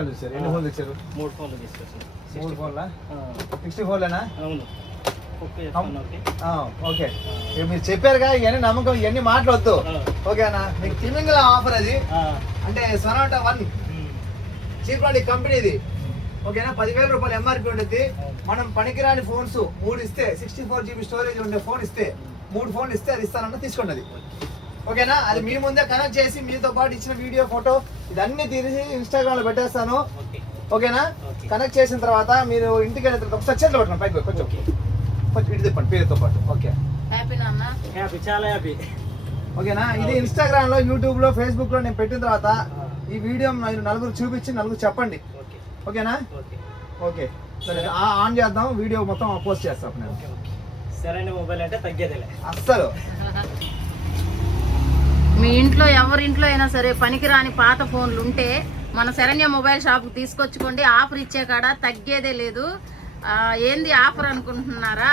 ఎన్ని ఫోన్లు ఇచ్చారు? 3 ఫోన్లు తీసుకొచ్చాను. 3 ఫోన్లా? 64 లేనా? అవును. ఓకే, మీరు చెప్పారుగా ఇవన్నీ నమ్మకం, ఇవన్నీ మాట్లాడద్దు. ఓకేనా, మీకు తిమింగల ఆఫర్ అది. అంటే సొనాటా 1 చీప్ అండి కంపెనీది. ఓకేనా, 10,000 రూపాయలు ఎంఆర్పి ఉంటుంది. మనం పనికిరాని ఫోన్స్ 3 ఇస్తే 64 GB స్టోరేజ్ ఉండే ఫోన్ ఇస్తే 3 ఫోన్లు ఇస్తే అది ఇస్తానన్నా తీసుకోండి అది. ఓకేనా, అది మీ ముందే కనెక్ట్ చేసి మీతో పాటు ఇచ్చిన వీడియో ఫోటో ఇదన్నీ తీసి ఇన్స్టాగ్రామ్ లో పెట్టేస్తాను. ఓకేనా, కనెక్ట్ చేసిన తర్వాత మీరు ఇంటికి వెళ్ళిన తర్వాత ఒకసారి చేతిలో పెట్టండి పైకి కొంచెం ఇటు తిప్పండి పేరుతో పాటు. ఓకే, చాలా హ్యాపీ. ఓకేనా, ఇది ఇన్స్టాగ్రామ్ లో, యూట్యూబ్ లో, ఫేస్బుక్ లో నేను పెట్టిన తర్వాత ఈ వీడియో మీరు నలుగురు చూపించి నలుగురు చెప్పండి. ఓకేనా, ఓకే సరే ఆన్ చేద్దాం, వీడియో మొత్తం పోస్ట్ చేస్తాం. సరైన మొబైల్ అంటే తగ్గేదిలే అస్సలు. మీ ఇంట్లో ఎవరింట్లో అయినా సరే పనికిరాని పాత ఫోన్లు ఉంటే మన శరణ్య మొబైల్ షాప్కి తీసుకొచ్చుకోండి. ఆఫర్ ఇచ్చే కాడ తగ్గేదే లేదు. ఏంది ఆఫర్ అనుకుంటున్నారా?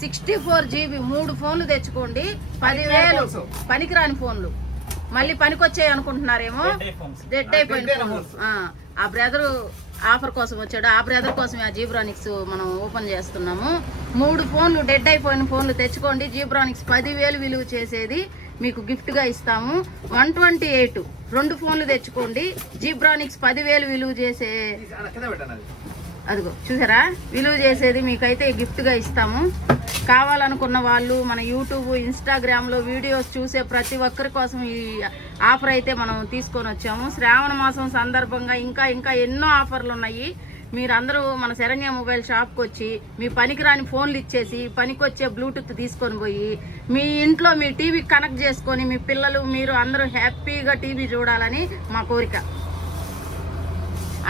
64 GB 3 ఫోన్లు తెచ్చుకోండి, 10,000. పనికిరాని ఫోన్లు మళ్ళీ పనికొచ్చాయి అనుకుంటున్నారేమో, డెడ్ అయిపోయిన ఫోన్లు. ఆ బ్రదరు ఆఫర్ కోసం వచ్చాడు, ఆ బ్రదర్ కోసం ఆ జీబ్రానిక్స్ మనం ఓపెన్ చేస్తున్నాము. 3 ఫోన్లు డెడ్ అయిపోయిన ఫోన్లు తెచ్చుకోండి. జీబ్రానిక్స్ 10,000 విలువ చేసేది మీకు గిఫ్ట్గా ఇస్తాము. 128 2 ఫోన్లు తెచ్చుకోండి. జీబ్రానిక్స్ 10,000 విలువ చేసే, అదిగో చూసారా, విలువ చేసేది మీకైతే గిఫ్ట్గా ఇస్తాము. కావాలనుకున్న వాళ్ళు మన యూట్యూబ్, ఇన్స్టాగ్రామ్లో వీడియోస్ చూసే ప్రతి ఒక్కరి కోసం ఈ ఆఫర్ అయితే మనం తీసుకొని వచ్చాము. శ్రావణ మాసం సందర్భంగా ఇంకా ఎన్నో ఆఫర్లు ఉన్నాయి. మీరందరూ మన శరణ్య మొబైల్ షాప్కి వచ్చి మీ పనికిరాని ఫోన్లు ఇచ్చేసి పనికొచ్చే బ్లూటూత్ తీసుకొని పోయి మీ ఇంట్లో మీ టీవీకి కనెక్ట్ చేసుకొని మీ పిల్లలు మీరు అందరూ హ్యాపీగా టీవీ చూడాలని మా కోరిక.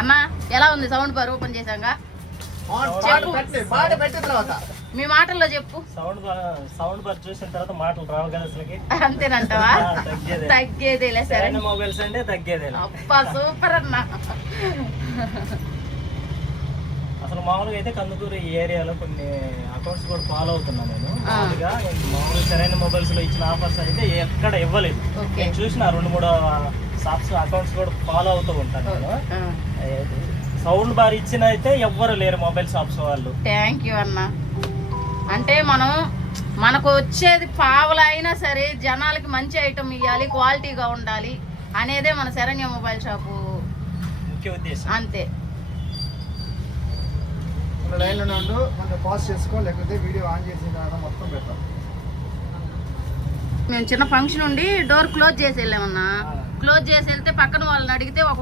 అన్న ఎలా ఉంది సౌండ్ బార్ ఓపెన్ చేశాక? మీ మాటల్లో చెప్పు. సౌండ్ బార్ చూసిన తర్వాత మాటలు రావు కదా అసలుకి. అంతేనంటావా? తగ్గేదేలే సరే, మొబైల్స్ అంటే తగ్గేదే. అబ్బా సూపర్ అన్న. అసలు మామూలుగా అయితే కందుకూరు ఈ ఏరియాలో కొన్ని అకౌంట్స్ కూడా ఫాలో అవుతున్నాను నేను. మామూలుగా సరైన మొబైల్స్ లో ఇచ్చిన ఆఫర్స్ అయితే ఎక్కడ ఇవ్వలేదు. నేను చూసిన 2-3 షాప్స్ అకౌంట్స్ కూడా ఫాలో అవుతూ ఉంటాను నేను. సౌండ్ బార్ ఇచ్చిన అయితే ఎవ్వరు లేరు మొబైల్ షాప్స్ వాళ్ళు. థ్యాంక్ యూ అన్న. అంటే మనకు వచ్చేది పావులైనా సరే జనాలకి మంచి ఐటమ్ ఇవ్వాలి, క్వాలిటీగా ఉండాలి అనేదే మన శరణ్య మొబైల్ షాపు ముఖ్య ఉద్దేశం. అంతే. లైన్లోనే ఉండు, కొంచెం పాజ్ చేసుకో, లేకపోతే వీడియో ఆన్ చేసిన తర్వాత మొత్తం పెడతాం. మేము చిన్న ఫంక్షన్ ఉండి డోర్ క్లోజ్ చేసి వెళ్ళామన్నా. క్లోజ్ చేసి వెళ్తే పక్కన వాళ్ళని అడిగితే ఒక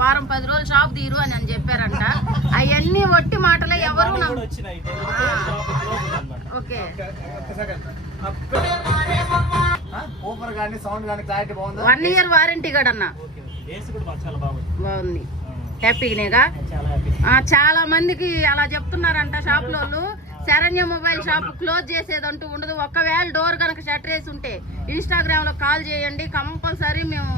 వారం 10 రోజులు షాప్ తీరు అని చెప్పారంట. అవన్నీ ఒట్టి మాటలే, ఎవరు ఓకే. ఓపెన్ కానీ సౌండ్ కానీ క్లారిటీ బాగుంది. 1 year వారంటీ కూడా అన్న. బాగుంది, హ్యాపీనేగా. చాలా మందికి అలా చెప్తున్నారంట షాప్ లో. శరణ్య మొబైల్ షాప్ క్లోజ్ చేసేదంటూ ఉండదు. ఒకవేళ డోర్ కనుక షట్టర్ వేసి ఉంటే ఇన్స్టాగ్రామ్ లో కాల్ చేయండి, కంపల్సరీ మేము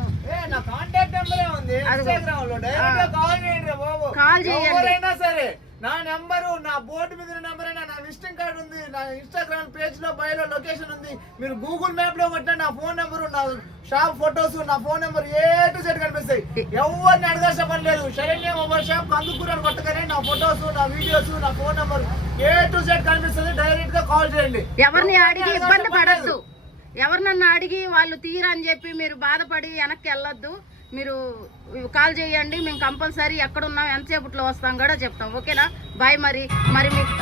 కాల్ చేయండి. సరే నా నెంబరు, నా బోర్డు మీద నెంబర్ అయినా, నా విజిటింగ్ కార్డు ఉంది, నా ఇన్స్టాగ్రామ్ పేజ్ లో బయోలో లొకేషన్ ఉంది. మీరు గూగుల్ మ్యాప్ లో కొట్టిన నా ఫోన్ నెంబరు, నా షాప్ ఫొటోస్, నా phone number A to Z కనిపిస్తాయి. ఎవరిని అడగాల్సిన పని లేదు. శరణ్య మొబైల్ షాప్ కందుకూరు అని కొట్టగానే నా ఫొటోస్, నా వీడియోస్, నా phone number A to Z కనిపిస్తుంది. డైరెక్ట్ గా కాల్ చేయండి. ఎవరిని అడిగి ఇబ్బంది పడద్దు. ఎవరినన్నా అడిగి వాళ్ళు తీరని చెప్పి మీరు బాధపడి వెనక్కి వెళ్ళొద్దు. మీరు కాల్ చేయండి, మేము కంపల్సరీ ఎక్కడున్నాం ఎంతసేపట్లో వస్తాం కూడా చెప్తాం. ఓకేనా, బాయ్. మరి మీకు